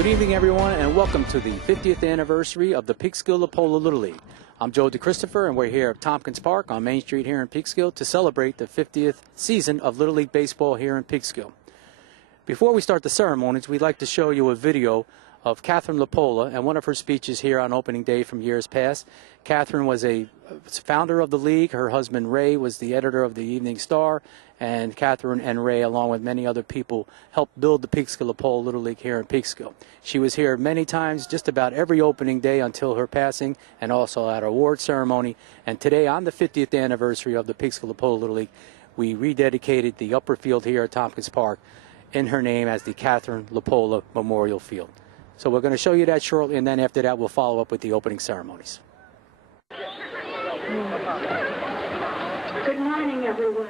Good evening, everyone, and welcome to the 50th anniversary of the Peekskill Lapolla Little League. I'm Joe DeChristopher, and we're here at Tompkins Park on Main Street here in Peekskill to celebrate the 50th season of Little League Baseball here in Peekskill. Before we start the ceremonies, we'd like to show you a video of Catherine Lopola and one of her speeches here on opening day from years past. Catherine was a founder of the league. Her husband Ray was the editor of the Evening Star, and Catherine and Ray, along with many other people, helped build the Peekskill Lapolla Little League here in Peekskill. She was here many times, just about every opening day until her passing, and also at our award ceremony. And today, on the 50th anniversary of the Peekskill Lapolla Little League, we rededicated the upper field here at Tompkins Park in her name as the Catherine Lopola Memorial Field. So we're going to show you that shortly, and then after that we'll follow up with the opening ceremonies. Good morning, everyone.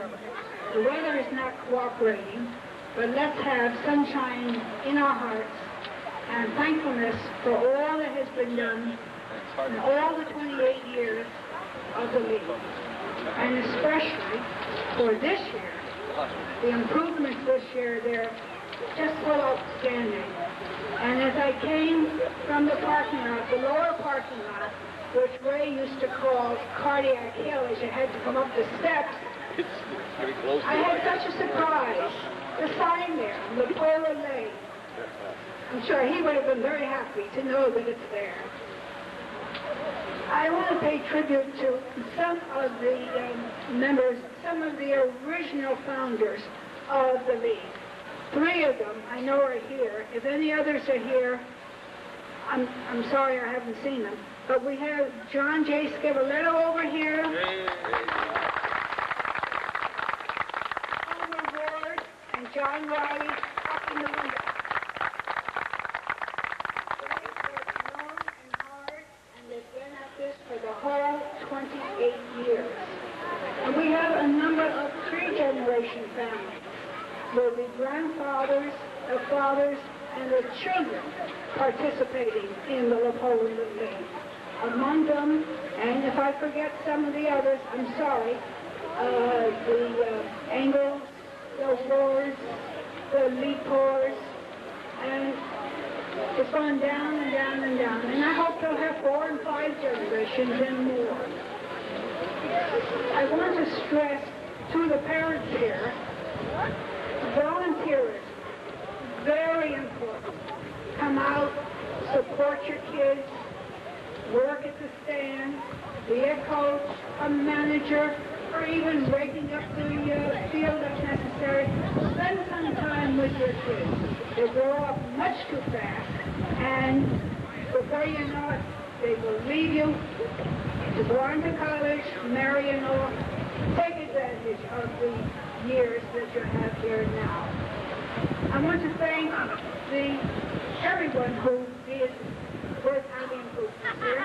The weather is not cooperating, but let's have sunshine in our hearts and thankfulness for all that has been done in all the 28 years of the league, and especially for this year. The improvements this year, they're just so outstanding. And as I came from the parking lot, the lower parking lot, which Ray used to call Cardiac Hill, as you had to come up the steps, I had such a surprise. The sign there, Lopola Little. I'm sure he would have been very happy to know that it's there. I want to pay tribute to some of the members, some of the original founders of the league. 3 of them I know are here. If any others are here, I'm sorry I haven't seen them. But we have John J. Scivoletto over here. Gloria Ward and John Riley up in the window. They've worked long and hard, and they've been at this for the whole 28 years. And we have a number of 3-generation families. Will be grandfathers, the fathers, and the children participating in the Lopola Little League. Among them, and if I forget some of the others, I'm sorry, the Engels, the Wards, the Lepors, and it's gone down and down and down. And I hope they'll have 4 and 5 generations and more. I want to stress to the parents here, volunteerism, very important. Come out, support your kids, work at the stand, be a coach, a manager, or even breaking up the field if necessary. Spend some time with your kids. They grow up much too fast, and before you know it, they will leave you to go on to college, marry and all. Take advantage of the years that you have here now. I want to thank everyone who did work on the improvements here.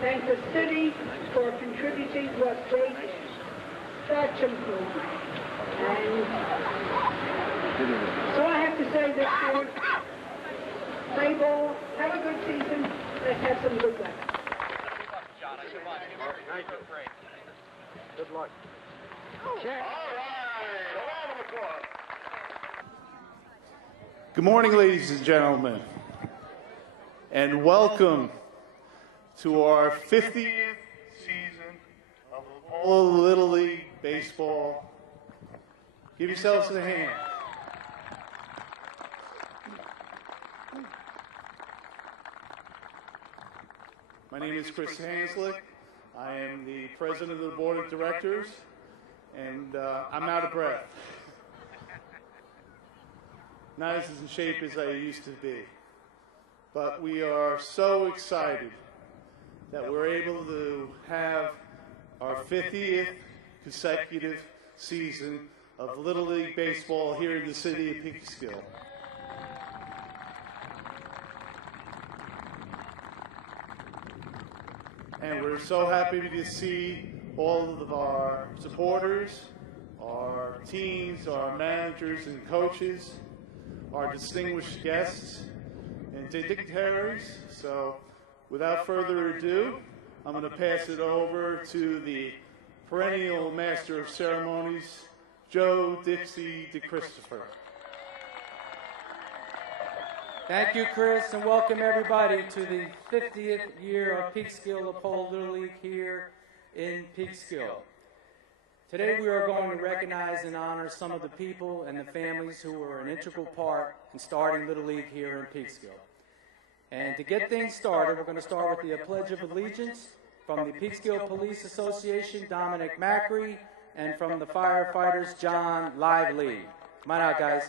Thank the city for contributing what they did. Such improvement. And so I have to say this year, play ball, have a good season, let's have some good weather. Good luck. Good morning, ladies and gentlemen, and welcome to our 50th season of Lopola Little League Baseball. Give yourselves a hand. My name is Chris Hanslick. I am the president of the board of directors, and I'm out of breath. Not as in shape as I used to be. But we are so excited that we're able to have our 50th consecutive season of Little League Baseball here in the city of Peekskill. And we're so happy to see all of our supporters, our teams, our managers and coaches, our distinguished guests and dignitaries. So without further ado, I'm going to pass it over to the perennial master of ceremonies, Joe Dixie DeChristopher. Thank you, Chris, and welcome everybody to the 50th year of Peekskill Lapolla Little League here in Peekskill. Today we are going to recognize and honor some of the people and the families who were an integral part in starting Little League here in Peekskill. And to get things started, we're going to start with the Pledge of Allegiance from the Peekskill Police Association, Dominic Macri, and from the firefighters, John Lively. Come on out, guys.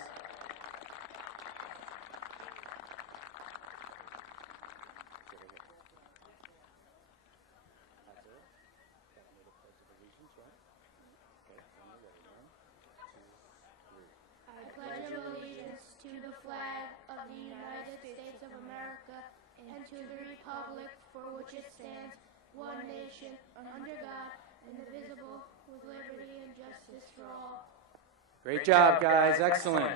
And to the republic for which it stands, one nation, under God, indivisible, with liberty and justice for all. Great job, guys. Excellent.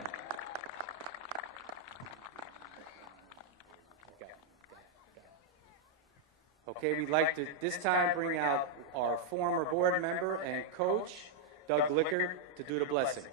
Okay, we'd like to this time bring out our former board member and coach, Doug Licker, to do the blessing.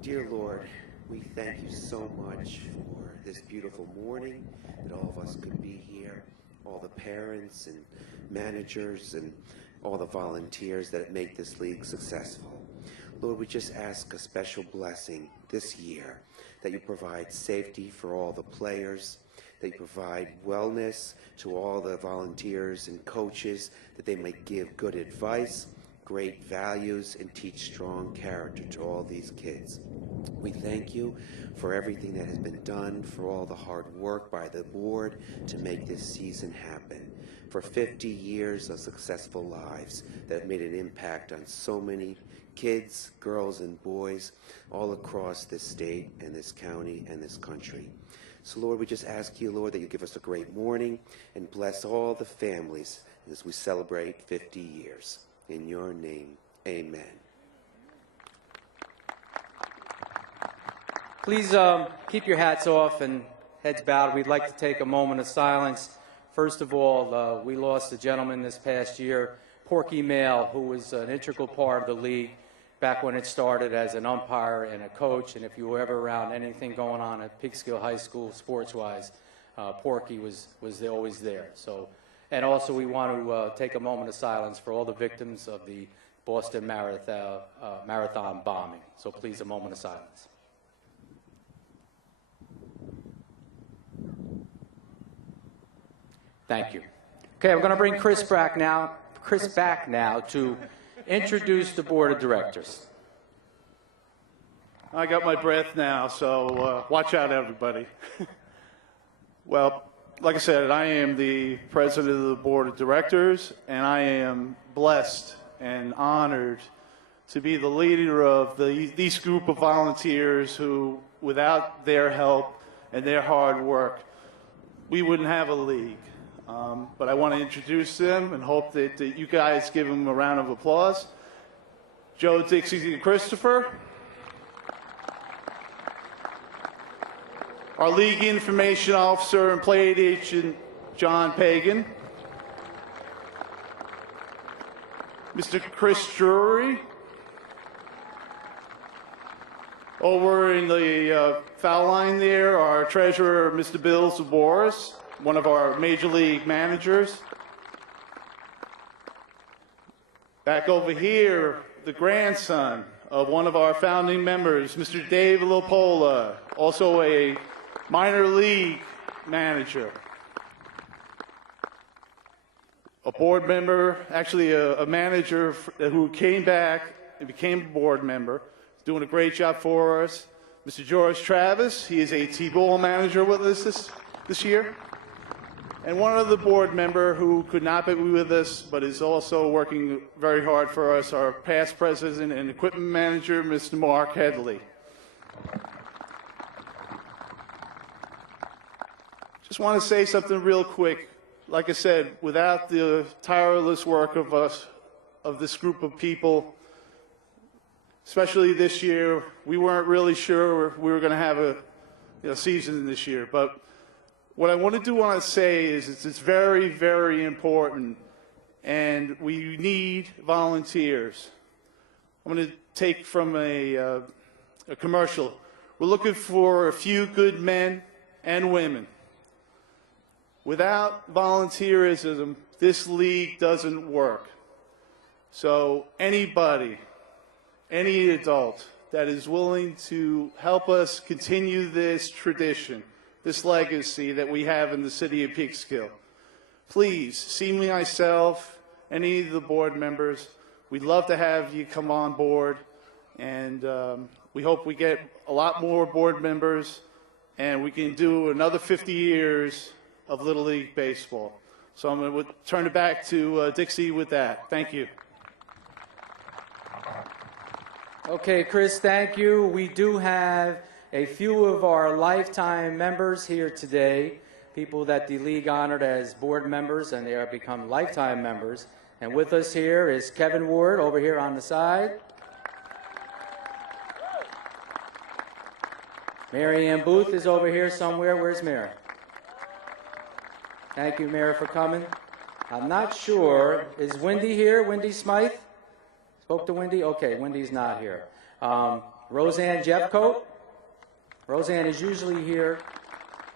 Dear Lord, we thank you so much for this beautiful morning, that all of us could be here, all the parents and managers and all the volunteers that make this league successful. Lord, we just ask a special blessing this year, that you provide safety for all the players, that you provide wellness to all the volunteers and coaches, that they may give good advice, great values, and teach strong character to all these kids. We thank you for everything that has been done, for all the hard work by the board to make this season happen, for 50 years of successful lives that have made an impact on so many kids, girls, and boys all across this state and this county and this country. So, Lord, we just ask you, Lord, that you give us a great morning and bless all the families as we celebrate 50 years. In your name, amen. Please keep your hats off and heads bowed. We'd like to take a moment of silence. First of all, we lost a gentleman this past year, Porky Mail, who was an integral part of the league back when it started as an umpire and a coach. And if you were ever around anything going on at Peekskill High School sports-wise, Porky was always there. So. And also we want to take a moment of silence for all the victims of the Boston Marathon bombing. So please, a moment of silence. Thank you. Okay, we're going to bring Chris back now to introduce the Board of Directors. I got my breath now, so watch out, everybody. Well, like I said, I am the president of the board of directors, and I am blessed and honored to be the leader of these group of volunteers who, without their help and their hard work, we wouldn't have a league. But I want to introduce them and hope that you guys give them a round of applause. Joe, Dixie, and Christopher. Our League Information Officer and Play Agent, John Pagan. Mr. Chris Drury. Over in the foul line there, our treasurer, Mr. Bill Zaboris, one of our Major League managers. Back over here, the grandson of one of our founding members, Mr. Dave Lopola, also a minor league manager, a board member, actually a manager who came back and became a board member, doing a great job for us. Mr. George Travis, he is a T-ball manager with us this year. And one other board member who could not be with us but is also working very hard for us, our past president and equipment manager, Mr. Mark Headley. Just want to say something real quick. Like I said, without the tireless work of this group of people, especially this year, we weren't really sure we were going to have a season this year. But What I want to say is it's very, very important, and we need volunteers. I'm going to take from a commercial. We're looking for a few good men and women. Without volunteerism, this league doesn't work. So anybody, any adult that is willing to help us continue this tradition, this legacy that we have in the city of Peekskill, please see me, myself, any of the board members. We'd love to have you come on board, and we hope we get a lot more board members, and we can do another 50 years of Little League baseball. So I'm going to turn it back to Dixie with that. Thank you. Okay, Chris, thank you. We do have a few of our lifetime members here today, people that the league honored as board members, and they are become lifetime members. And with us here is Kevin Ward over here on the side. Mary Ann Booth is over here somewhere. Where's Mary? Thank you, Mary, for coming. I'm not sure. Is Wendy here? Wendy Smythe? Spoke to Wendy? Okay, Wendy's not here. Roseanne Jeffcoat? Roseanne is usually here.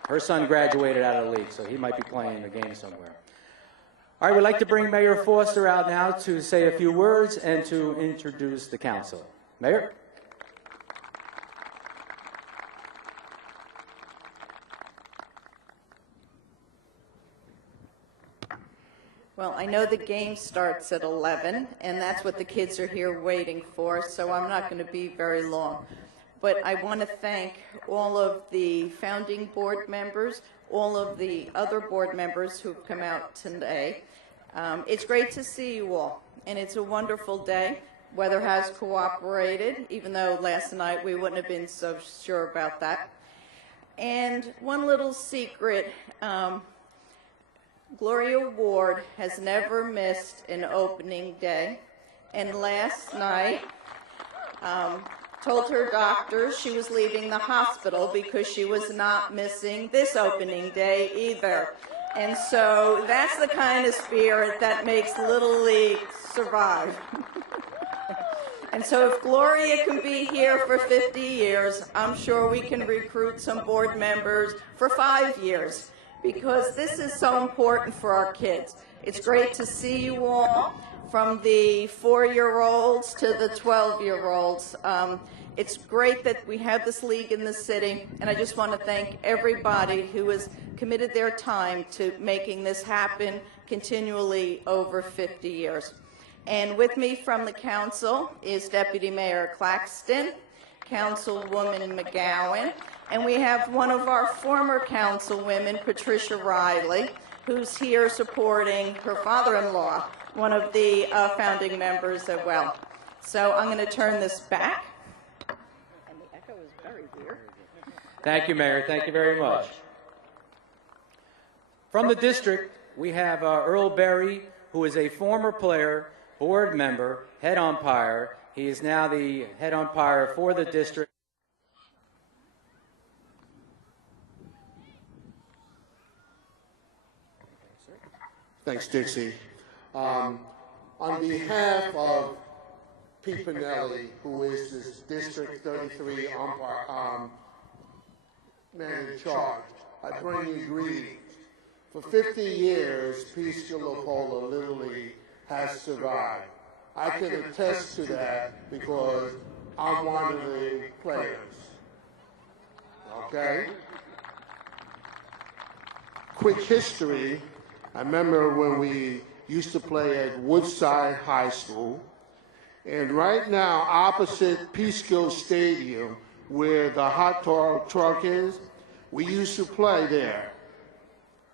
Her son graduated out of the league, so he might be playing the game somewhere. All right, we'd like to bring Mayor Foster out now to say a few words and to introduce the council. Mayor? Well, I know the game starts at 11, and that's what the kids are here waiting for, so I'm not going to be very long. But I want to thank all of the founding board members, all of the other board members who've come out today. It's great to see you all, and it's a wonderful day. Weather has cooperated, even though last night we wouldn't have been so sure about that. And one little secret, Gloria Ward has never missed an opening day, and last night told her doctors she was leaving the hospital because she was not missing this opening day either. And so that's the kind of spirit that makes Little League survive. And so if Gloria can be here for 50 years, I'm sure we can recruit some board members for 5 years, because this is so important for our kids. It's great to see you all, from the 4-year-olds to the 12-year-olds. It's great that we have this league in the city, and I just want to thank everybody who has committed their time to making this happen continually over 50 years. And with me from the council is Deputy Mayor Claxton, Councilwoman McGowan, and we have one of our former councilwomen, Patricia Riley, who's here supporting her father-in-law, one of the founding members as well. So I'm going to turn this back. And the echo is very weird. Thank you, Mayor. Thank you very much. From the district, we have Earl Berry, who is a former player, board member, head umpire. He is now the head umpire for the district. Thanks, Dixie. On behalf of Pete Pinelli, who is this District 33 umpire, man in charge, I bring you greetings. For 50 years, Peekskill Lapolla Little League has survived. I can attest to that because I'm one of the players. Okay? Quick history. I remember when we used to play at Woodside High School, and right now, opposite Peekskill Stadium, where the hot dog truck is, we used to play there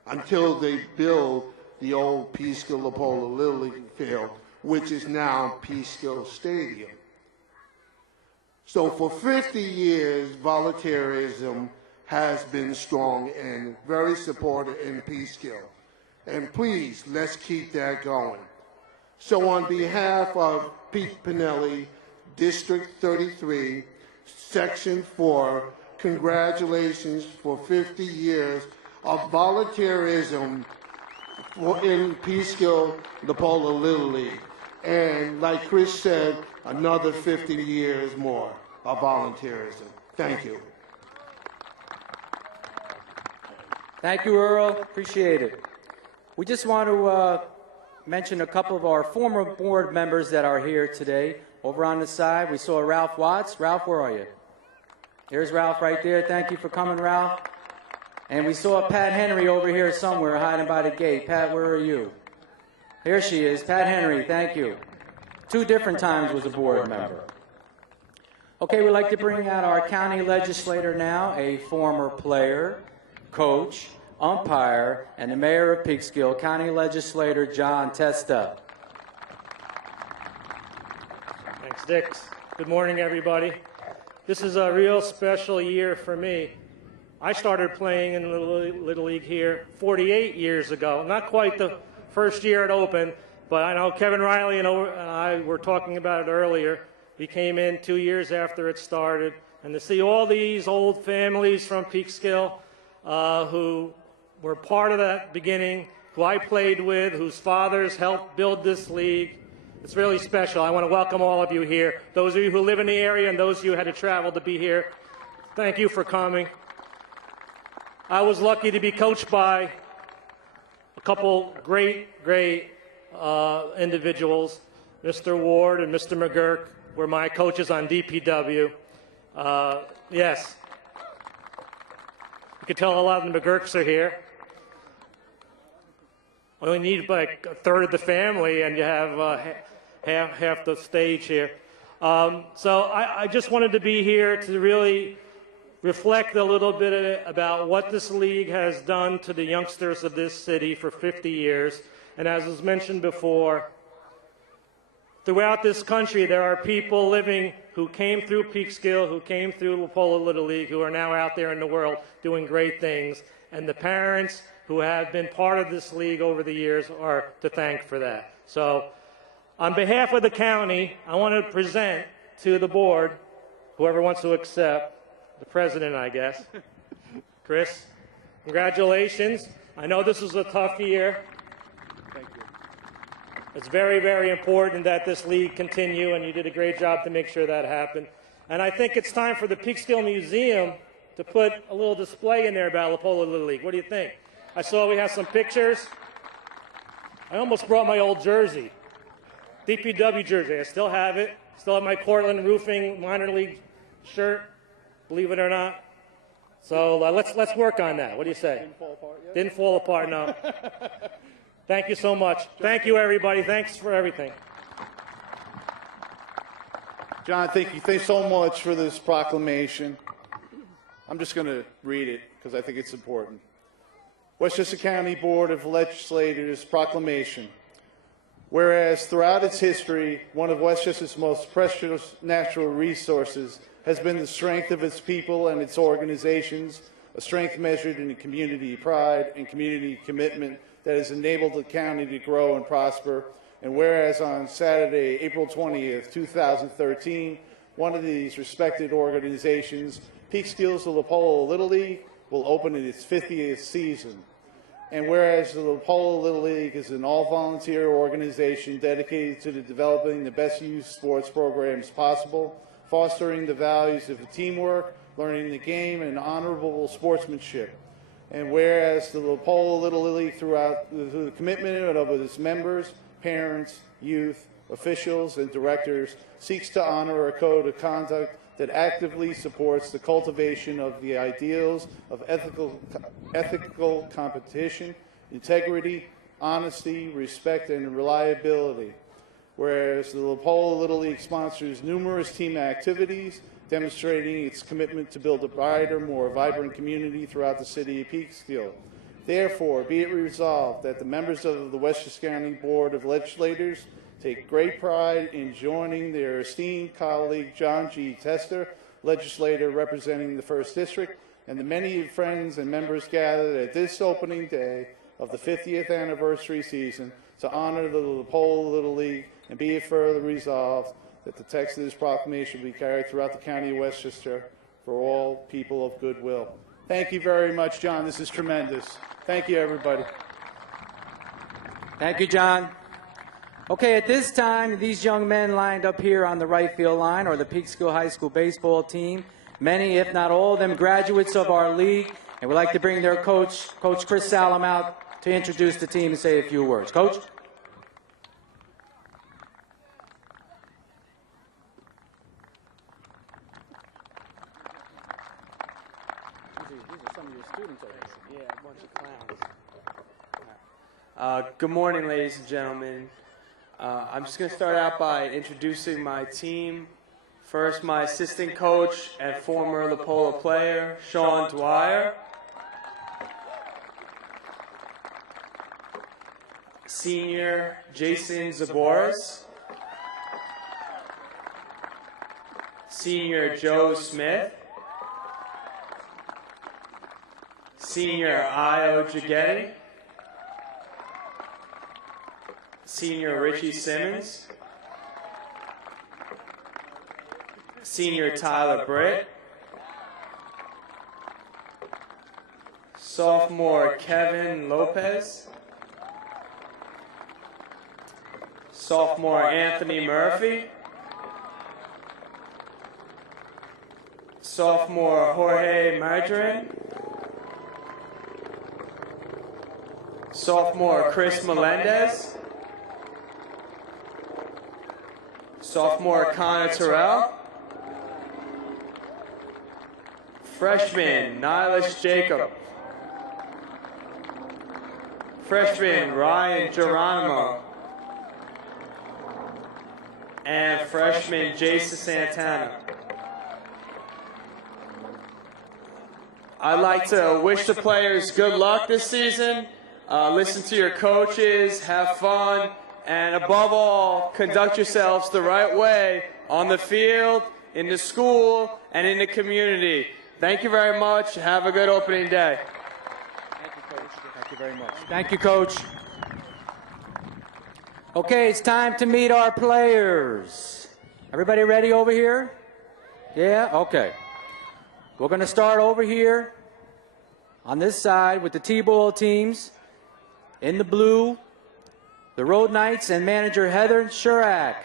until they built the old Peekskill Lapolla Little League field, which is now Peekskill Stadium. So for 50 years, volunteerism has been strong and very supported in Peekskill. And please, let's keep that going. So on behalf of Pete Pinelli, District 33, Section 4, congratulations for 50 years of volunteerism in Peekskill Lapolla Little League. And like Chris said, another 50 years more of volunteerism. Thank you. Thank you, Earl. Appreciate it. We just want to mention a couple of our former board members that are here today. Over on the side, we saw Ralph Watts. Ralph, where are you? There's Ralph right there. Thank you for coming, Ralph. And we saw Pat Henry over here somewhere hiding by the gate. Pat, where are you? Here she is. Pat Henry, thank you. 2 different times was a board member. Okay, we'd like to bring out our county legislator now, a former player, coach, umpire, and the mayor of Peekskill, County Legislator John Testa. Thanks, Dix. Good morning, everybody. This is a real special year for me. I started playing in the Little League here 48 years ago. Not quite the first year it opened, but I know Kevin Riley and I were talking about it earlier. We came in 2 years after it started, and to see all these old families from Peekskill who were part of that beginning, who I played with, whose fathers helped build this league. It's really special. I want to welcome all of you here. Those of you who live in the area and those of you who had to travel to be here, thank you for coming. I was lucky to be coached by a couple great individuals. Mr. Ward and Mr. McGurk were my coaches on DPW. Yes. You can tell a lot of the McGurks are here. We only need like a third of the family, and you have half the stage here. So I just wanted to be here to really reflect a little bit about what this league has done to the youngsters of this city for 50 years. And as was mentioned before, throughout this country, there are people living who came through Peekskill, who came through Lapolla Little League, who are now out there in the world doing great things. And the parents who have been part of this league over the years are to thank for that. So on behalf of the county, I want to present to the board, whoever wants to accept, the president, I guess. Chris, congratulations. I know this was a tough year. Thank you. It's very, very important that this league continue, and you did a great job to make sure that happened. And I think it's time for the Peekskill Museum to put a little display in there about Lapolla Little League. What do you think? I saw we have some pictures. I almost brought my old jersey, DPW jersey. I still have it. Still have my Cortland Roofing minor league shirt, believe it or not. So let's work on that. What do you say? Didn't fall apart yet? Didn't fall apart, no. Thank you so much. Thank you, everybody. Thanks for everything. John, thank you. Thanks so much for this proclamation. I'm just going to read it because I think it's important. Westchester County Board of Legislators Proclamation. Whereas throughout its history, one of Westchester's most precious natural resources has been the strength of its people and its organizations, a strength measured in community pride and community commitment that has enabled the county to grow and prosper. And whereas on Saturday, April 20th, 2013, one of these respected organizations, Peekskill's Lapolla Little League, will open in its 50th season. And whereas the Lapolla Little League is an all-volunteer organization dedicated to developing the best youth sports programs possible, fostering the values of teamwork, learning the game, and honorable sportsmanship. And whereas the Lapolla Little League, through the commitment of its members, parents, youth, officials, and directors, seeks to honor a code of conduct that actively supports the cultivation of the ideals of ethical competition, integrity, honesty, respect, and reliability. Whereas the Lapolla Little League sponsors numerous team activities, demonstrating its commitment to build a brighter, more vibrant community throughout the city of Peekskill. Therefore, be it resolved that the members of the Westchester County Board of Legislators take great pride in joining their esteemed colleague John G. Tester, legislator representing the 1st District, and the many friends and members gathered at this opening day of the 50th anniversary season to honor the Lapolla Little League, and be it further resolved that the text of this proclamation be carried throughout the county of Westchester for all people of goodwill. Thank you very much, John. This is tremendous. Thank you, everybody. Thank you, John. Okay, at this time, these young men lined up here on the right field line are the Peekskill High School baseball team. Many, if not all of them, graduates of our league. And we'd like to bring their coach, Coach Chris Salem, out to introduce the team and say a few words. Coach? Good morning, ladies and gentlemen. I'm just going to start out by introducing my team. First, my assistant coach and former Lopola player, Sean Dwyer. Senior, Jason Zaboris. Senior, Joe Smith. Senior, Io Gigetti. Senior, Richie Simmons. Senior, Tyler Britt. Sophomore, Kevin Lopez. Sophomore, Anthony Murphy. Sophomore, Jorge Margarin. Sophomore, Chris Melendez. Sophomore, Connor Terrell. Freshman, Niles Jacob. Freshman, Ryan Geronimo. And freshman, Jason Santana. I'd like to wish the players good luck this season. Listen to your coaches, have fun, and above all, conduct yourselves the right way on the field, in the school, and in the community. Thank you very much. Have a good opening day. Thank you, Coach. Thank you very much. Thank you, Coach. Okay, it's time to meet our players. Everybody ready over here? Yeah? Okay. We're going to start over here on this side with the T-ball teams. In the blue, the Road Knights and manager Heather Shurak.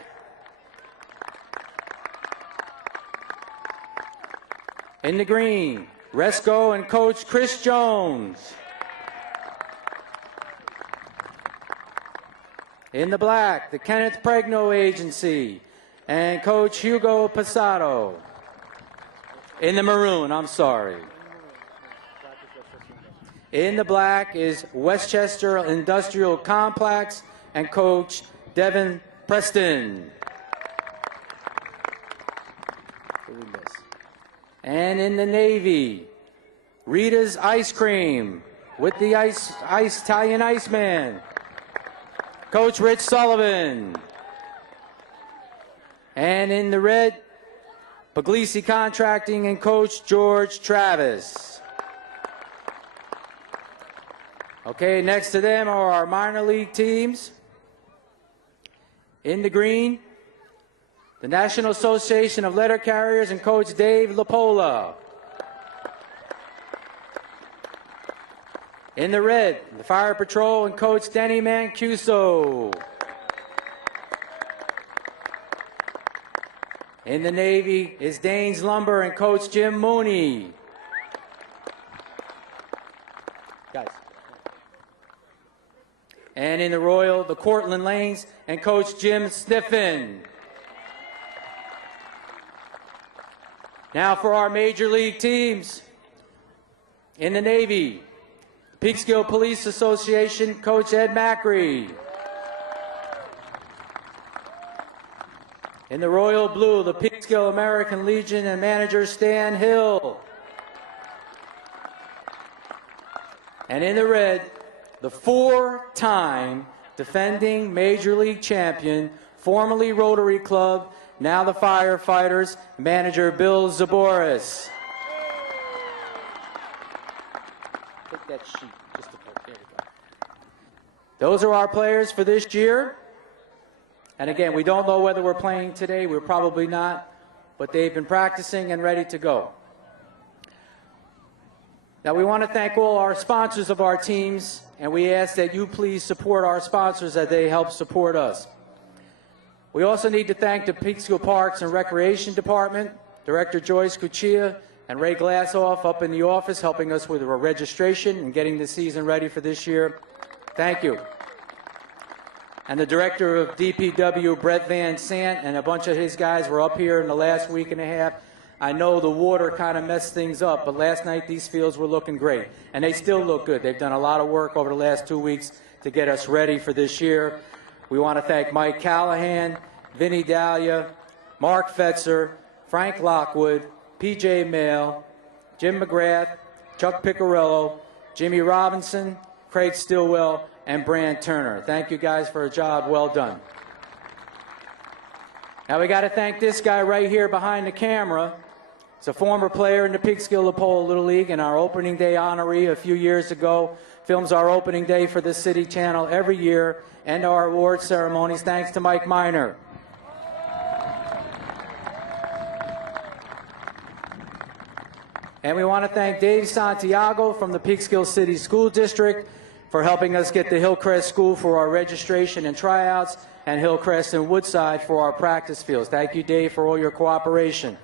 In the green, Resco and coach Chris Jones. In the black, the Kenneth Pregno Agency and coach Hugo Passato. In the maroon, I'm sorry. In the black is Westchester Industrial Complex and coach Devin Preston. And in the navy, Rita's Ice Cream with the Italian Iceman, coach Rich Sullivan. And in the red, Puglisi Contracting and coach George Travis. Okay, next to them are our minor league teams. In the green, the National Association of Letter Carriers and coach Dave Lopola. In the red, the Fire Patrol and coach Denny Mancuso. In the Navy is Danes Lumber and coach Jim Mooney. Guys. And in the Royal, the Cortland Lanes and coach Jim Sniffen. Now for our major league teams. In the Navy, Peekskill Police Association, coach Ed Macri. In the Royal Blue, the Peekskill American Legion and manager Stan Hill. And in the red, the four-time defending Major League champion, formerly Rotary Club, now the Firefighters, manager Bill Zaboris. Take that sheet just to put, there you go. Those are our players for this year. And again, we don't know whether we're playing today. We're probably not, but they've been practicing and ready to go. Now, we want to thank all our sponsors of our teams, and we ask that you please support our sponsors as they help support us. We also need to thank the Peekskill Parks and Recreation Department, Director Joyce Cuccia and Ray Glassoff up in the office helping us with our registration and getting the season ready for this year. Thank you. And the Director of DPW, Brett Van Sant, and a bunch of his guys were up here in the last week and a half. I know the water kind of messed things up, but last night these fields were looking great, and they still look good. They've done a lot of work over the last 2 weeks to get us ready for this year. We want to thank Mike Callahan, Vinny Dahlia, Mark Fetzer, Frank Lockwood, P.J. Mail, Jim McGrath, Chuck Piccirillo, Jimmy Robinson, Craig Stillwell, and Brand Turner. Thank you guys for a job well done. Now we got to thank this guy right here behind the camera. He's a former player in the Peekskill Lapolla Little League and our opening day honoree a few years ago. Films our opening day for the City Channel every year and our award ceremonies. Thanks to Mike Miner. And we want to thank Dave Santiago from the Peekskill City School District for helping us get the Hillcrest School for our registration and tryouts, and Hillcrest and Woodside for our practice fields. Thank you, Dave, for all your cooperation.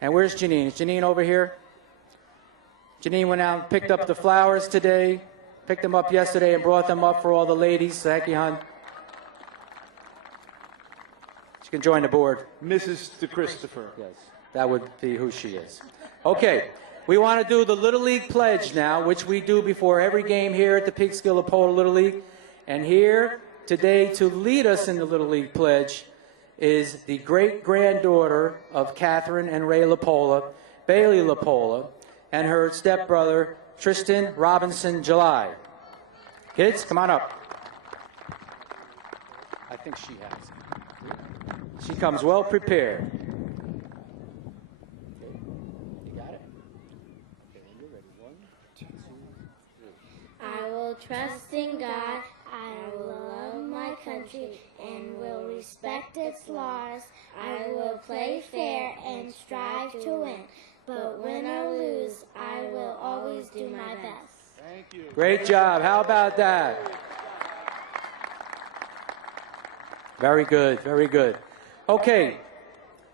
And where's Janine? Is Janine over here? Janine went out and picked up the flowers today, picked them up yesterday and brought them up for all the ladies. Thank you, hon. She can join the board. Mrs. DeChristopher. Yes, that would be who she is. Okay, we want to do the Little League Pledge now, which we do before every game here at the Peekskill Lapolla Little League. And here today to lead us in the Little League Pledge is the great-granddaughter of Catherine and Ray Lopola, Bailey Lopola, and her stepbrother, Tristan Robinson July. Kids, come on up. I think she has it. She comes well prepared. Okay. You got it? Okay, when you're ready. 1, 2, 3. I will trust in God, I will love my country, and will respect its laws. I will play fair and strive to win, but when I lose, I will always do my best. Thank you. Great job. How about that? Very good, very good. Okay,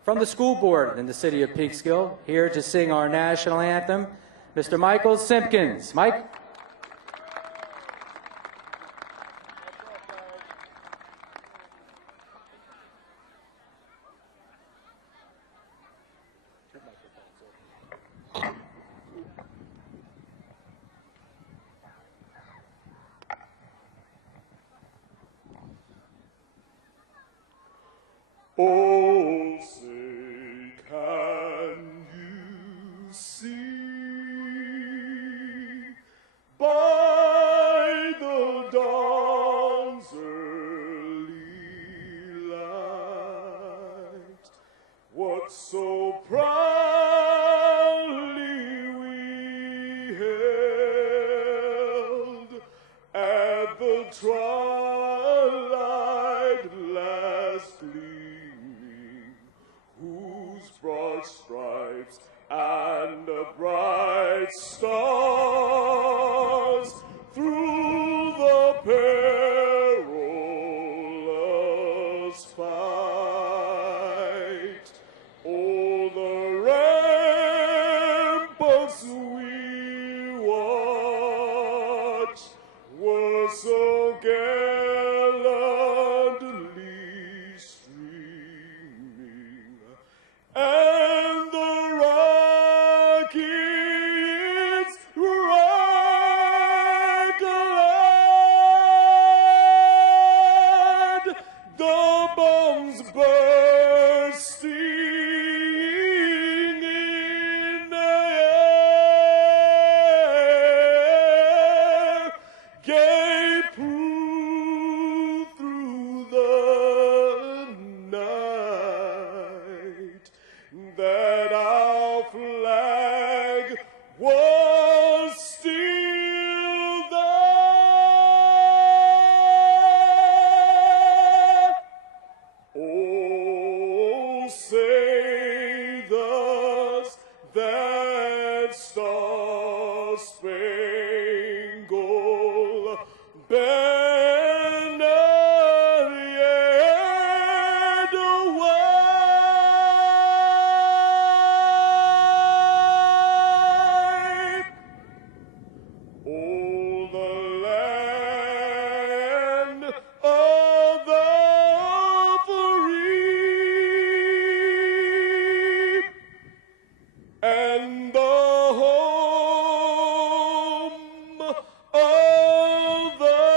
from the school board in the city of Peekskill, here to sing our national anthem, Mr. Michael Simpkins. Mike? Oh, say, can you see by the dawn's early light what so proudly we hailed at the twilight last gleaming, whose broad stripes and bright stars through the perilous fight, all the ramparts we watched were so gallantly streaming, and the rockets Oh, the land of the free and the home of the brave.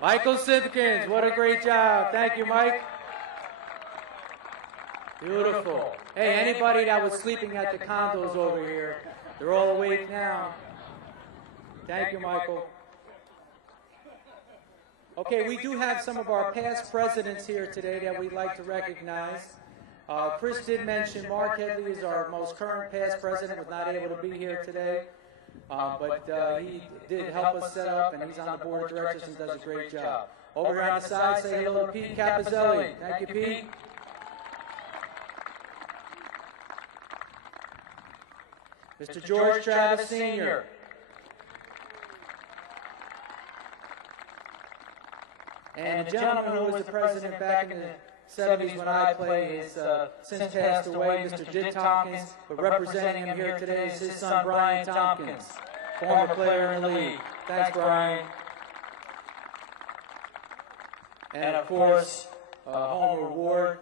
Michael Simpkins, what a great job. Thank you, Mike. Beautiful. Hey, anybody that was sleeping at the condos over here, they're all awake now. Thank you, Michael. Okay, we do have some of our past presidents here today that we'd like to recognize. Chris did mention Mark Headley is our most current past president, was not able to be here today. But he did help us set up, and he's on the board of directors and does a great job. Over on the side, say hello to Pete Capizzelli. Thank you, Pete. Mr. George Travis Sr. And a gentleman who was the president back in the 70s when I played is since passed away, Mr. Jid Tompkins, but representing him here today is his son, Brian Tompkins, former player in the league. Thanks, Brian. And of course, Homer Ward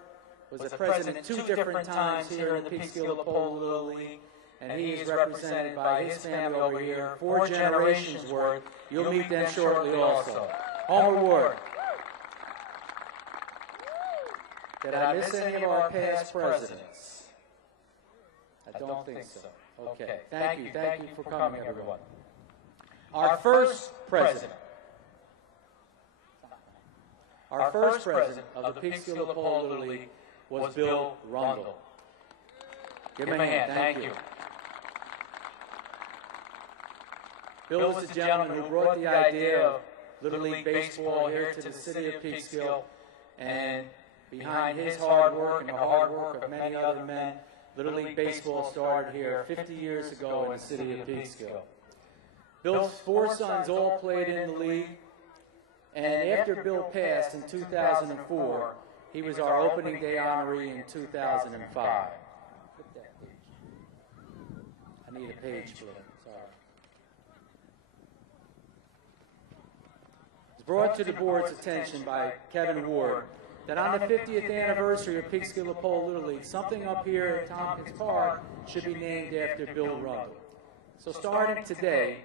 was a president 2 different times here in the Peekskill Lapolla Little League, and he is represented by his family over here, 4 generations worth. You'll meet them shortly also. Homer Ward. Did I miss any of our past presidents? I don't think so. Okay, thank you for coming, everyone. Our first president of the Peekskill Lapolla Little League was Bill Rundle. Give him a hand, thank you. Bill was the gentleman who brought the idea of Little League baseball here to the city of Peekskill, and behind his hard work and the hard work of many other men, Little League baseball started here 50 years ago in the city of Peekskill. Bill's 4 sons all played in the league, and after Bill passed in 2004, he was our opening day honoree in 2005. I need a page for it, sorry. It was brought to the board's attention by Kevin Ward that on the 50th anniversary of Peekskill Lapolla Little League, something up here at Tompkins Park should be named after Bill Rundle. So starting today,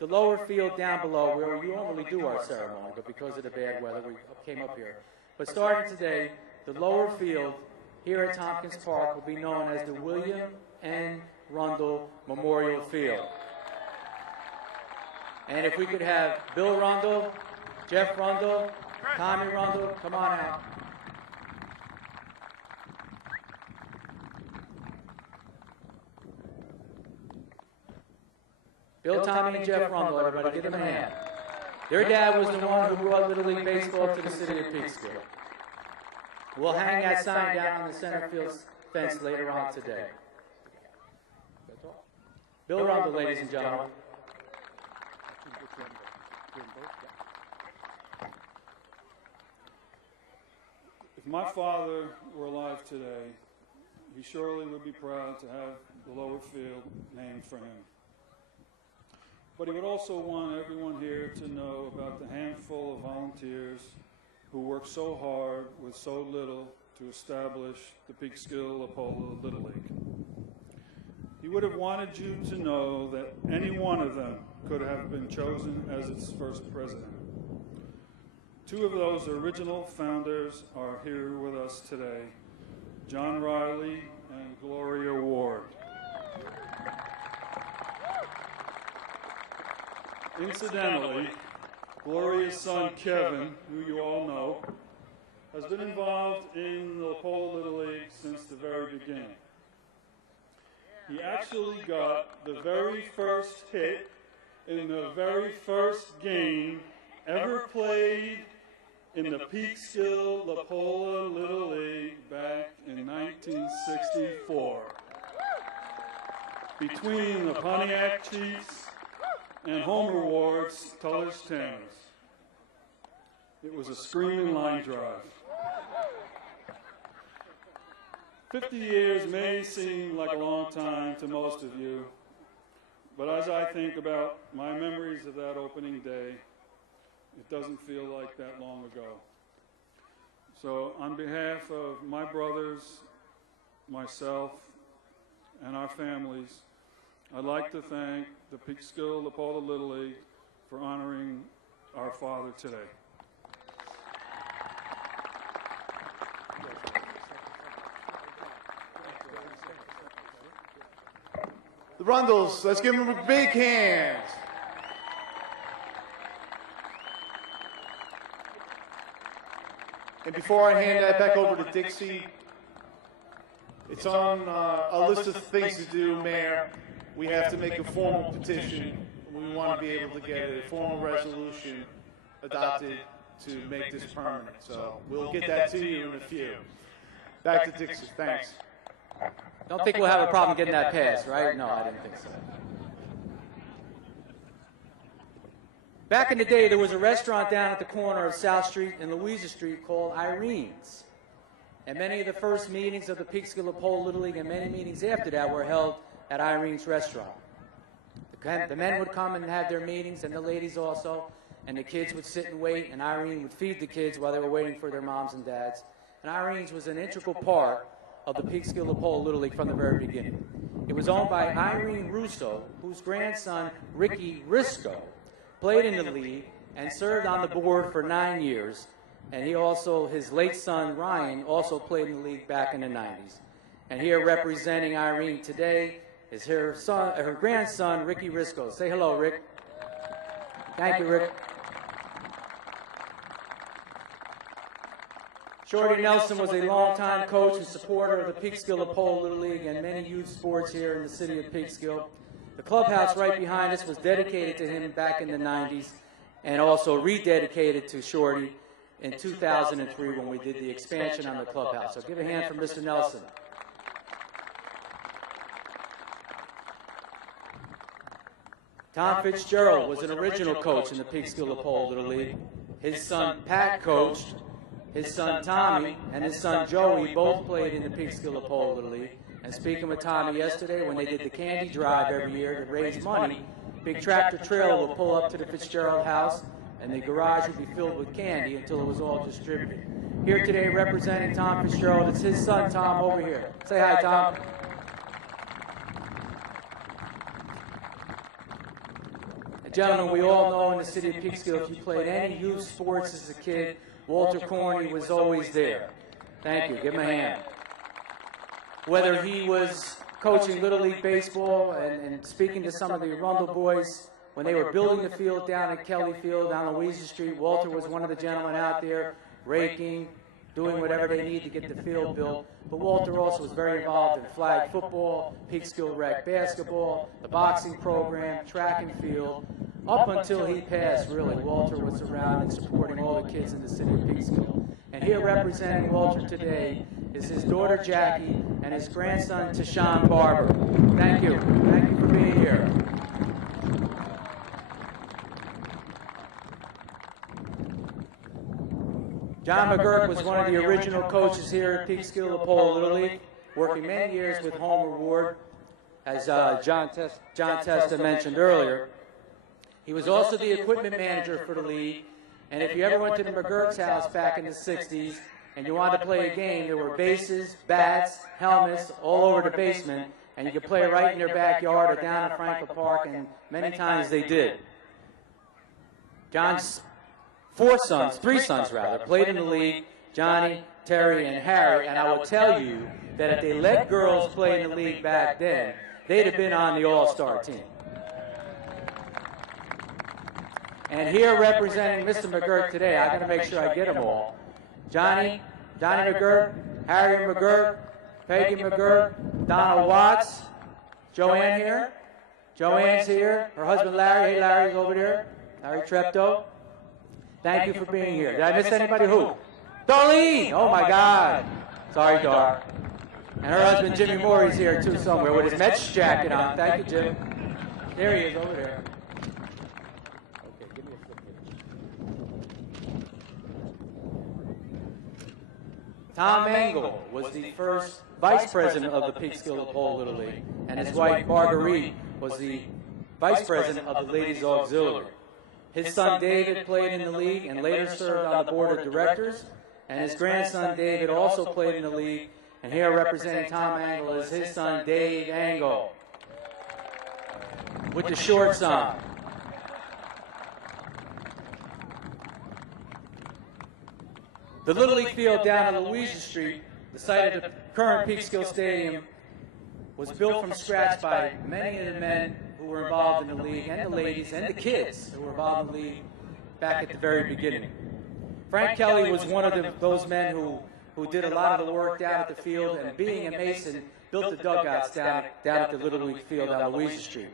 the lower field down below, where we normally do our ceremony, but because of the bad weather, we came up here. But starting today, the lower field here at Tompkins Park will be known as the William N. Rundle Memorial Field. And if we could have Bill Rundle, Jeff Rundle, Tommy Rundle, come on out. Bill, Tommy, and Jeff Rundle, everybody, give them a hand. Their dad was the one who brought Little League baseball to the city of Peekskill. We'll hang that sign down on the center field fence later on today. Bill Rundle, ladies and gentlemen. If my father were alive today, he surely would be proud to have the lower field named for him. But he would also want everyone here to know about the handful of volunteers who worked so hard with so little to establish the Peekskill Lapolla Little League. He would have wanted you to know that any one of them could have been chosen as its first president. 2 of those original founders are here with us today, John Riley and Gloria Ward. Incidentally, Gloria's son Kevin, who you all know, has been involved in the Lapolla Little League since the very beginning. He actually got the very first hit in the very first game ever played in the Peekskill Lapolla Little League back in 1964 between the Pontiac Chiefs and Homer Ward's Tuller's Tanners. It was a screaming line drive. 50 years may seem like a long time to most of you, but as I think about my memories of that opening day, it doesn't feel like that long ago. So on behalf of my brothers, myself, and our families, I'd like to thank the Peekskill Lapolla Little League for honoring our father today. The Rundles, let's give them a big hand. And before I hand that back over to Dixie, it's on a list of things to do, Mayor. We have to make a formal petition. We want to be able to get a formal resolution adopted to make this permanent. So we'll get that to you in a few. Back to Dixie. Thanks. Don't think we'll have a problem getting that passed, right? No, I didn't think so. Back in the day, there was a restaurant down at the corner of South Street and Louisa Street called Irene's. And many of the first meetings of the Peekskill Lapolla Little League and many meetings after that were held at Irene's restaurant. The men would come and have their meetings, and the ladies also, and the kids would sit and wait, and Irene would feed the kids while they were waiting for their moms and dads. And Irene's was an integral part of the Peekskill Lapolla Little League from the very beginning. It was owned by Irene Russo, whose grandson, Ricky Risco, played in the league and served on the board for 9 years. And he also, his late son, Ryan, also played in the league back in the 90s. And here representing Irene today is her grandson, Ricky Risco. Say hello, Rick. Thank you, Rick. Shorty Nelson was a longtime coach and supporter of the Peekskill Lapolla Little League and many youth sports here in the city of Peekskill. The clubhouse right behind us was dedicated to him back in the 90s and also rededicated to Shorty in 2003 when we did the expansion on the clubhouse. So give a hand for Mr. Nelson. Tom Fitzgerald was an original coach in the Peekskill Lapolla Little League. His son Pat coached. His son Tommy and his son Joey both played in the Peekskill Lapolla Little League. And speaking with Tommy yesterday, when they did the candy drive every year to raise money, big tractor trailer would pull up to the Fitzgerald house, and the garage would be filled with candy until it was all distributed. Here today representing Tom Fitzgerald is his son Tom over here. Say hi, Tom. A gentleman we all know in the city of Peekskill, if you played any youth sports as a kid, Walter Corney was always there. Thank you. Give him a hand. Whether he was coaching Little League Baseball and speaking to some of the Arundel boys when they were building the field down at Kelly Field on Louisa Street, Walter was one of the gentlemen out there raking, doing whatever they need to get the field built. But Walter also was very involved in flag football, Peekskill rec basketball, the boxing program, track and field. Up until he passed, really, Walter was around and supporting all the kids in the city of Peekskill. And here representing Walter today is his daughter Jackie and his grandson Tashawn Barber. Thank you. Thank you for being here. John McGurk was one of the original coaches here at Peekskill Lapolla Little League, working many years with Homer Ward, as John Testa mentioned earlier. He was also the equipment manager for the league, and if you ever went to the McGurk's house back in the 60s and you wanted to play a game, there were bases, bats, helmets all over the basement, and you could play right in their backyard or down in Franklin Park, and many times they did. John's three sons, played in the league, Johnny, Terry, and Harry, and I will tell you that if they let girls play in the league back then, they'd have been on the all-star team. And here representing Mr. McGurk today, I got to make sure I get them all. Johnny McGurk, Harry McGurk, Peggy McGurk, Donna Watts, Joanne here. Joanne's here. Her husband Larry. Hey, Larry's over there. Larry Treptow. Thank you for being here. Did I miss anybody? Who? Darlene! Oh, my God. Sorry, Dar. And her husband Jimmy Morey's here, too, somewhere with his Mets jacket on. Thank you, Jim. There he is over there. Tom Engel was the first vice president of the Peekskill Lapolla Little League, and his wife Marguerite was the vice president of the Ladies Auxiliary. His son David played in the league and later served on the board of directors, and his grandson David also played in the league, and here representing Tom Engel is his son Dave Engel with the shorts on. The Little League field down on Louisa Street, the site of the current Peekskill Stadium, was built from scratch by many of the men who were involved in the league, and the ladies, and the kids who were involved in the league back at the very beginning. Frank Kelly was one of those men who did a lot of the work down at the field, and being a Mason, built the dugouts down at the Little League field on Louisa Street.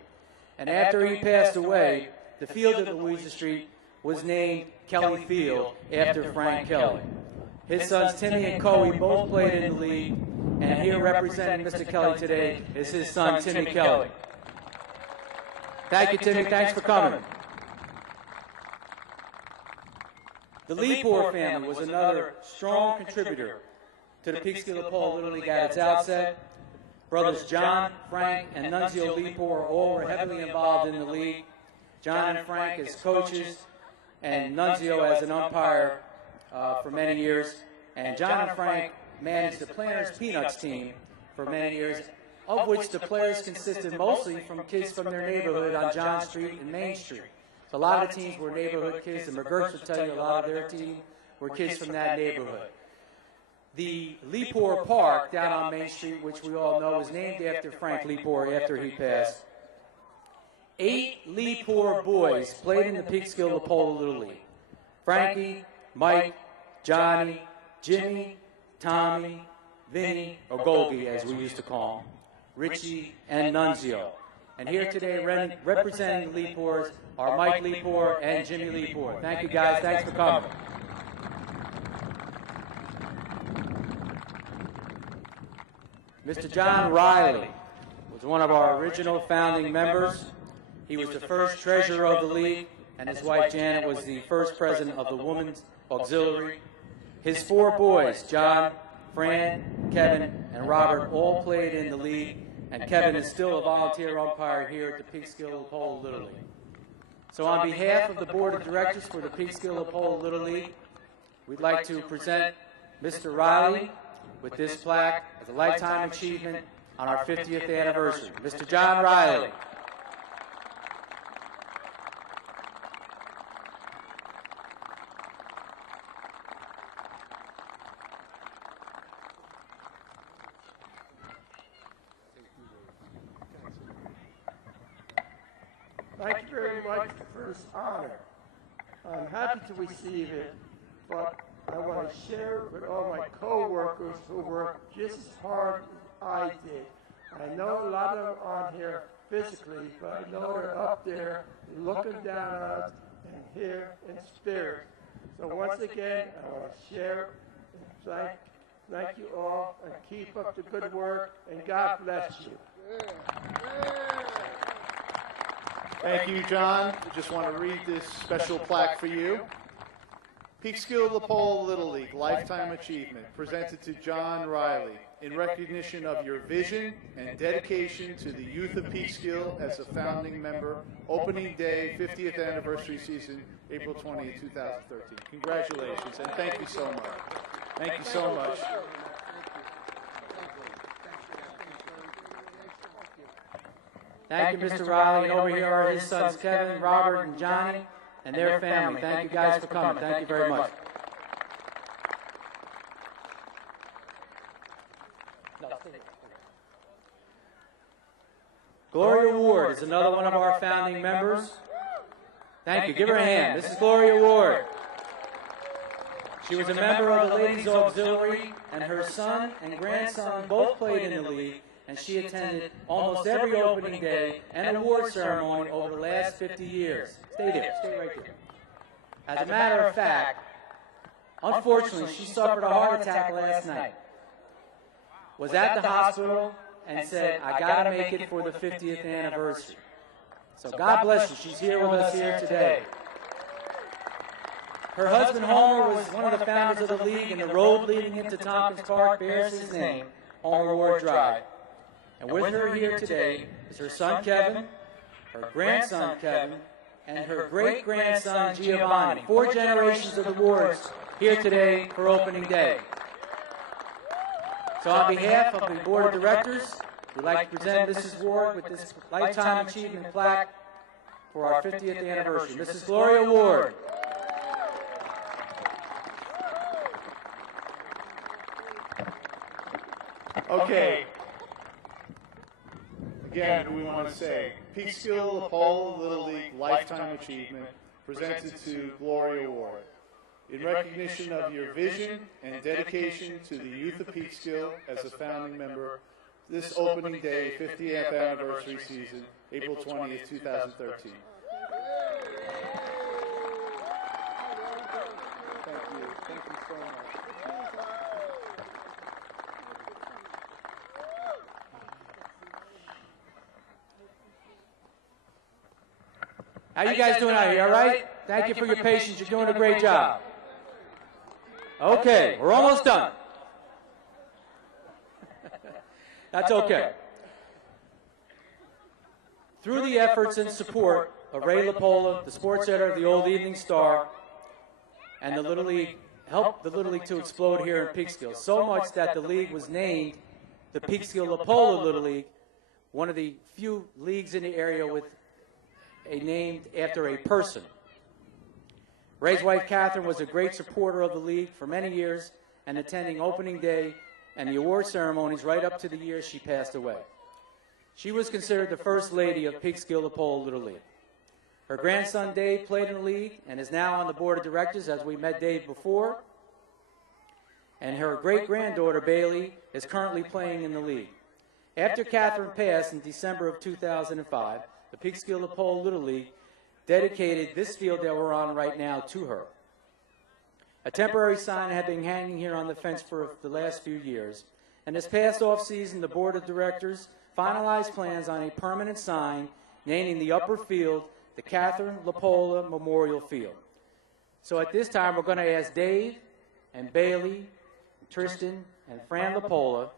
And after he passed away, the field at Louisa Street was named Kelly Field after Frank Kelly. His sons Timmy and Coey both played in the league, and here representing Mr. Kelly today is his son Timmy Kelly. Thank you, Timmy. Thanks for coming. The Lepore family was another strong contributor to the Peekskill Lapolla Little League at its outset. Brothers John, Frank, and Nunzio Lepore all were heavily involved in the league. John and Frank as coaches, and Nunzio as an umpire for many years. And John and Frank managed the Planters Peanuts team for many years, of which the players consisted mostly from kids from their neighborhood on John Street and Main Street. So a lot of the teams were neighborhood kids, and McGurk will tell you a lot of their team were kids from that neighborhood. The Lepore Park down on Main Street, which we all know, is named after Frank Lepore after he passed. 8 Lepore boys played in the Peekskill Lapolla Little League. Frankie, Mike, Johnny, Jimmy, Tommy, Vinny, or Golgi as we used to call him, Richie, and Nunzio. And here today representing the Lepores are Mike Lepore and Jimmy Lepore. Thank you guys, thanks for coming. Mr. John Riley was one of our original founding members. He was the first treasurer of the league, and his wife Janet was the first president of the Women's Auxiliary. His 4 boys, John, Fran, Kevin, and Robert, all played in the league, and Kevin is still a volunteer umpire here at the Peekskill Lapolla Little League. So on behalf of the Board of Directors for the Peekskill Lapolla Little League, we'd like to present Mr. Riley with this plaque as a lifetime achievement on our 50th anniversary. Mr. John Riley. Thank you very much for this honor. I'm happy to receive it, but I want to share it with all my co-workers who work just as hard as I did. I know a lot of them aren't here physically, but I know they're up there looking down on us and here in spirit. So once again, I want to share and thank you all, and keep up the good work, and God bless you. Thank you, John. I just want to read this special plaque for you. Peekskill Lapolla Little League Lifetime Achievement, presented to John Riley in recognition of your vision and dedication to the youth of Peekskill as a founding member. Opening day, 50th anniversary season, April 20th, 2013. Congratulations, and thank you so much. Thank you so much. Thank you, Mr. Riley. And over here are his sons, Kevin, Robert, and Johnny, and their family. Thank you guys for coming. Thank you very much. Gloria Ward is another one of our founding members. Thank you. Give her a hand. This is Gloria Ward. She was a member of the Ladies Auxiliary, and her son and grandson both played in the league, and she attended almost every opening day and award ceremony over the last 50 years. Stay there. Stay right there. As a matter of fact, unfortunately, she suffered a heart attack last night, was at the hospital, and said, I got to make it for the 50th anniversary. So God bless you. She's here with us here today. Her husband Homer was one of the founders of the league, and the road leading into Tompkins Park bears his name, Homer Ward Drive. And with her here today is her son Kevin, her grandson Kevin, and her great-grandson Giovanni. 4 generations of the Wards here today for opening day. So on behalf of the Board of Directors, we'd like to present Mrs. Ward with this Lifetime Achievement Plaque for our 50th anniversary. Mrs. Gloria Ward. Okay. Again, we want to say Peekskill Lapolla Little League Lifetime Achievement presented to Gloria Ward. In recognition of your vision and dedication to the youth of Peekskill as a founding member, this opening day, 50th anniversary season, April 20th, 2013. Thank you. Thank you so much. How you guys doing out here, all right? Thank you for your patience. You're doing a great job. Okay, we're almost done. That's okay. Through the efforts and support of Ray Lopola, the sports editor of the Old Evening Star, and the Little League, helped the Little League to explode here in Peekskill, so much that the league was named the Peekskill Lapolla Little League, one of the few leagues in the area with a name after a person. Ray's wife, Catherine, was a great supporter of the league for many years and attending opening day and the award ceremonies right up to the year she passed away. She was considered the first lady of Peekskill Lapolla Little League. Her grandson, Dave, played in the league and is now on the board of directors, as we met Dave before. And her great-granddaughter, Bailey, is currently playing in the league. After Catherine passed in December of 2005, the Peekskill Lapolla Little League dedicated this field that we're on right now to her. A temporary sign had been hanging here on the fence for the last few years, and this past off-season, the Board of Directors finalized plans on a permanent sign naming the upper field the Catherine Lopola Memorial Field. So at this time, we're going to ask Dave and Bailey, Tristan, and Fran Lopola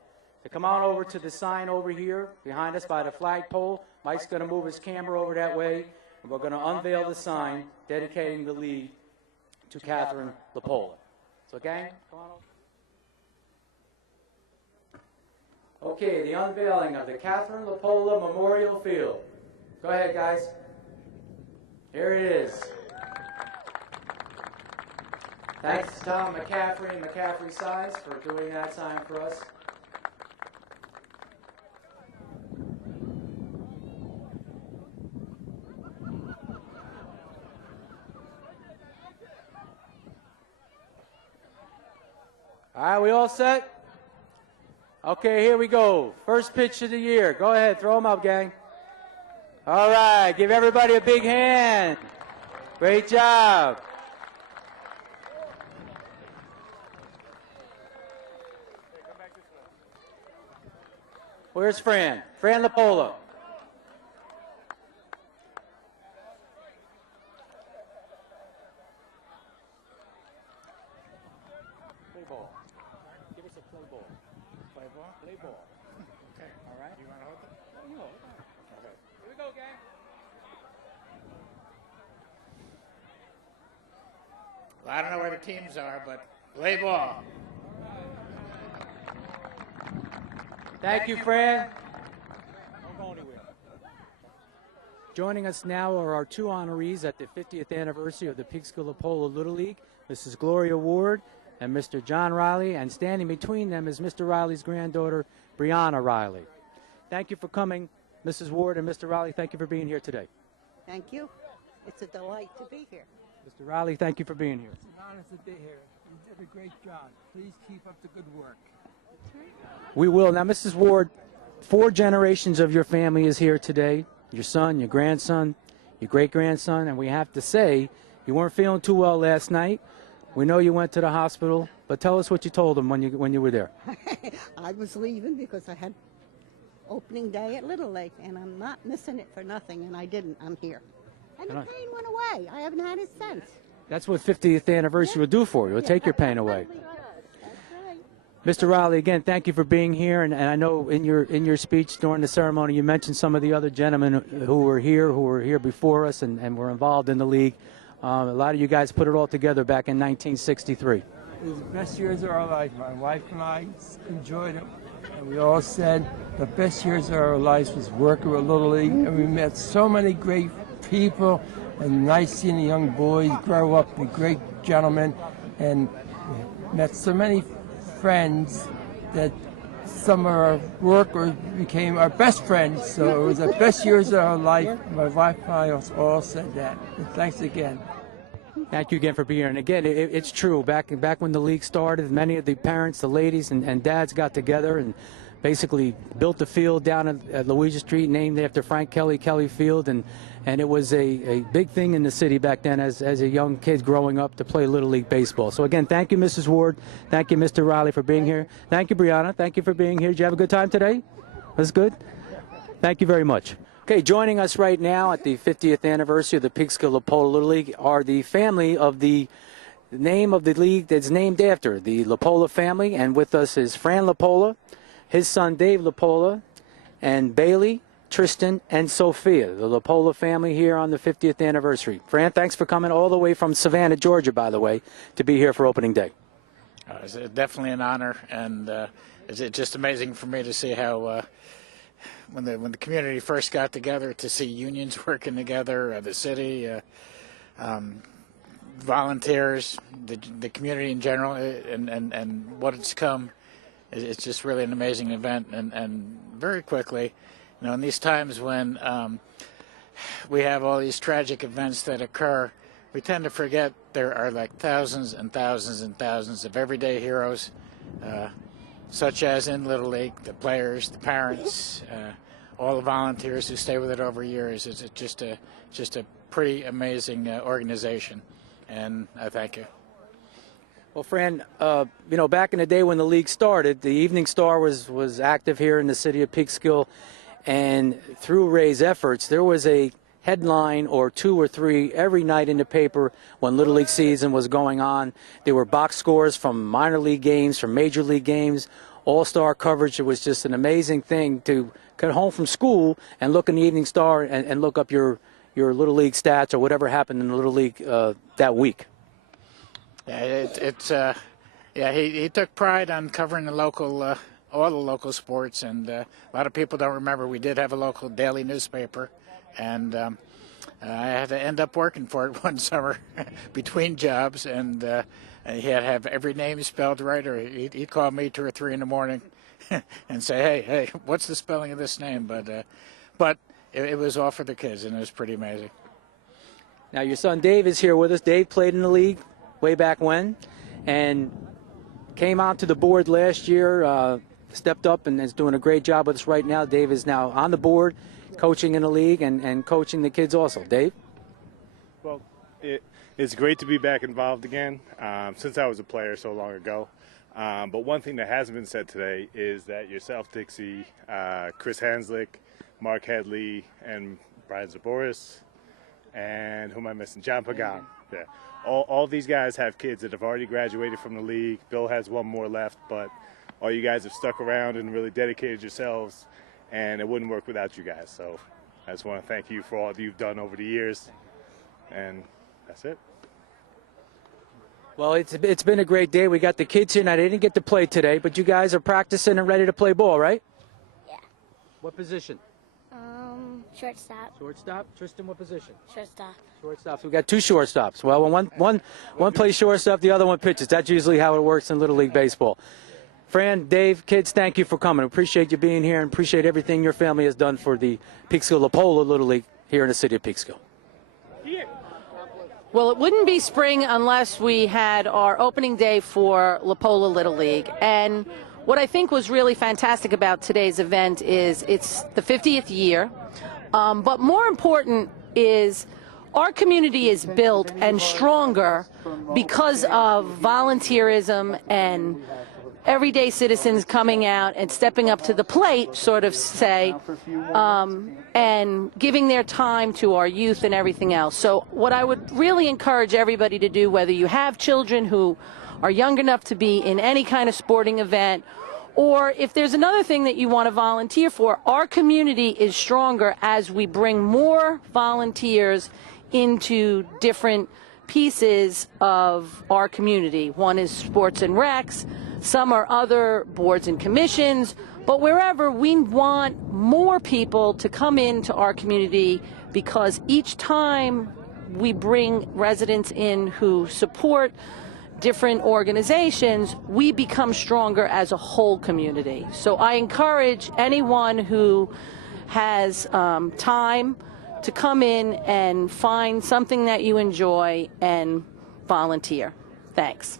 to come on over to the sign over here behind us by the flagpole. Mike's going to move his camera over that way, and we're going to unveil the sign dedicating the league to Catherine Lopola. So, gang, come on over. Okay, the unveiling of the Catherine Lopola Memorial Field. Go ahead, guys. Here it is. Thanks to Tom McCaffrey and McCaffrey Signs for doing that sign for us. All right, we all set? Okay, here we go. First pitch of the year. Go ahead, throw them up, gang. All right, give everybody a big hand. Great job. Where's Fran? Fran Lopola. Play ball. Give us a play ball. Play ball? Play ball. Okay. All right. You want to hold it? Oh, you hold it. Okay. Here we go, gang. Well, I don't know where the teams are, but play ball. Thank you, Fran. Don't go anywhere. Joining us now are our 2 honorees at the 50th anniversary of the Peekskill Lapolla Little League, Mrs. Gloria Ward and Mr. John Riley, and standing between them is Mr. Riley's granddaughter, Brianna Riley. Thank you for coming, Mrs. Ward and Mr. Riley. Thank you for being here today. Thank you. It's a delight to be here. Mr. Riley, thank you for being here. It's an honor to be here. You did a great job. Please keep up the good work. We will. Now, Mrs. Ward, 4 generations of your family is here today. Your son, your grandson, your great-grandson, and we have to say you weren't feeling too well last night. We know you went to the hospital, but tell us what you told them when you were there. I was leaving because I had opening day at Little League, and I'm not missing it for nothing, and I didn't. I'm here. And the pain went away. I haven't had it since. That's what 50th anniversary will do for you. It'll take your pain away. Mr. Riley, again, thank you for being here. And I know in your speech during the ceremony, you mentioned some of the other gentlemen who were here before us and were involved in the league. A lot of you guys put it all together back in 1963. It was the best years of our life. My wife and I enjoyed it. And we all said the best years of our lives was working with Little League. And we met so many great people. And nice seeing the young boys grow up to be great gentlemen, and met so many friends that some of our workers became our best friends. So it was the best years of our life. My wife and I all said that. And thanks again. Thank you again for being here. And again, it's true. Back when the league started, many of the parents, the ladies, and dads got together and basically built the field down at Louisa Street, named after Frank Kelly Field, and it was a big thing in the city back then as a young kid growing up to play Little League baseball. So again, thank you, Mrs. Ward. Thank you, Mr. Riley, for being here. Thank you, Brianna. Thank you for being here. Did you have a good time today? Was good? Thank you very much. Okay, joining us right now at the 50th anniversary of the Peekskill Lapolla Little League are the family of the name of the league that's named after, the Lopola family, and with us is Fran Lopola, his son Dave Lopola, and Bailey, Tristan, and Sophia, the Lopola family here on the 50th anniversary. Fran, thanks for coming all the way from Savannah, Georgia, by the way, to be here for opening day. It's definitely an honor, and it's just amazing for me to see how when the community first got together, to see unions working together, the city, volunteers, the community in general, and what it's come. It's just really an amazing event, and very quickly, in these times when we have all these tragic events that occur, we tend to forget there are like thousands and thousands and thousands of everyday heroes, such as in Little League, the players, the parents, all the volunteers who stay with it over years. It's just a pretty amazing organization, and I thank you. Well, Fran, back in the day when the league started, the Evening Star was active here in the city of Peekskill, and through Ray's efforts, there was a headline or two or three every night in the paper when Little League season was going on. There were box scores from minor league games, from major league games, all-star coverage. It was just an amazing thing to get home from school and look in the Evening Star and look up your Little League stats or whatever happened in the Little League that week. Yeah, he took pride on covering the local, all the local sports, and a lot of people don't remember we did have a local daily newspaper, and I had to end up working for it one summer between jobs, and he had to have every name spelled right, or he'd call me 2 or 3 in the morning and say, hey, what's the spelling of this name? But it was all for the kids, and it was pretty amazing. Now your son Dave is here with us. Dave played in the league way back when, and came onto the board last year, stepped up and is doing a great job with us right now. Dave is now on the board, coaching in the league and coaching the kids also. Dave? Well, it's great to be back involved again, since I was a player so long ago. But one thing that hasn't been said today is that yourself, Dixie, Chris Hanslick, Mark Headley, and Brian Zaboris, and who am I missing? John Pagan. Yeah. All these guys have kids that have already graduated from the league. Bill has one more left, but all you guys have stuck around and really dedicated yourselves, and it wouldn't work without you guys. So I just want to thank you for all that you've done over the years, and that's it. Well, it's been a great day. We got the kids here. Now, they didn't get to play today, but you guys are practicing and ready to play ball, right? Yeah. What position? Shortstop. Shortstop. Tristan, what position? Shortstop. Shortstop. So we got 2 shortstops. Well, when one plays shortstop, the other one pitches. That's usually how it works in Little League baseball. Fran, Dave, kids, thank you for coming. Appreciate you being here and appreciate everything your family has done for the Peekskill Lapolla Little League here in the city of Peekskill. Well, it wouldn't be spring unless we had our opening day for Lopola Little League. And what I think was really fantastic about today's event is it's the 50th year. But more important is our community is built and stronger because of volunteerism and everyday citizens coming out and stepping up to the plate, sort of say, and giving their time to our youth and everything else. So what I would really encourage everybody to do, whether you have children who are young enough to be in any kind of sporting event, or if there's another thing that you want to volunteer for, our community is stronger as we bring more volunteers into different pieces of our community. One is sports and recs, some are other boards and commissions, but wherever, we want more people to come into our community, because each time we bring residents in who support different organizations, we become stronger as a whole community. So I encourage anyone who has time to come in and find something that you enjoy and volunteer. Thanks.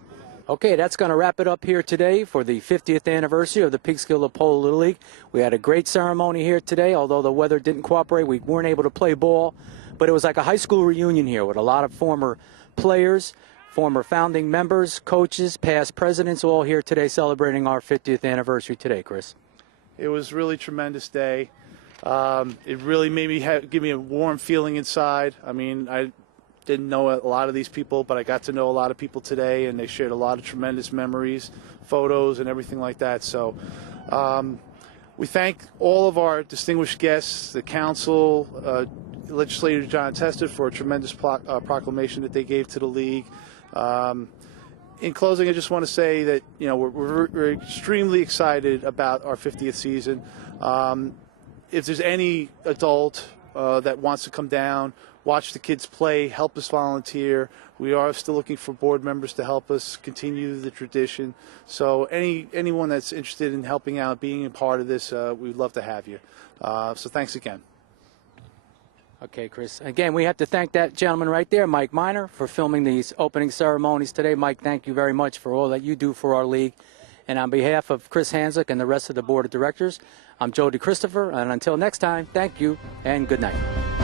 Okay, that's going to wrap it up here today for the 50th anniversary of the Peekskill Lapolla Little League. We had a great ceremony here today. Although the weather didn't cooperate, we weren't able to play ball, but it was like a high school reunion here with a lot of former players, former founding members, coaches, past presidents, all here today celebrating our 50th anniversary today, Chris. It was really a tremendous day. It really made me give me a warm feeling inside. I mean, I didn't know a lot of these people, but I got to know a lot of people today, and they shared a lot of tremendous memories, photos, and everything like that. So we thank all of our distinguished guests, the council, Legislator John Tested for a tremendous proclamation that they gave to the league. In closing, I just want to say that, you know, we're extremely excited about our 50th season. If there's any adult that wants to come down, watch the kids play, help us volunteer, we are still looking for board members to help us continue the tradition. So anyone that's interested in helping out, being a part of this, we'd love to have you. So thanks again. Okay, Chris. Again, we have to thank that gentleman right there, Mike Miner, for filming these opening ceremonies today. Mike, thank you very much for all that you do for our league. And on behalf of Chris Hanzlick and the rest of the board of directors, I'm Joe DeChristopher, and until next time, thank you and good night.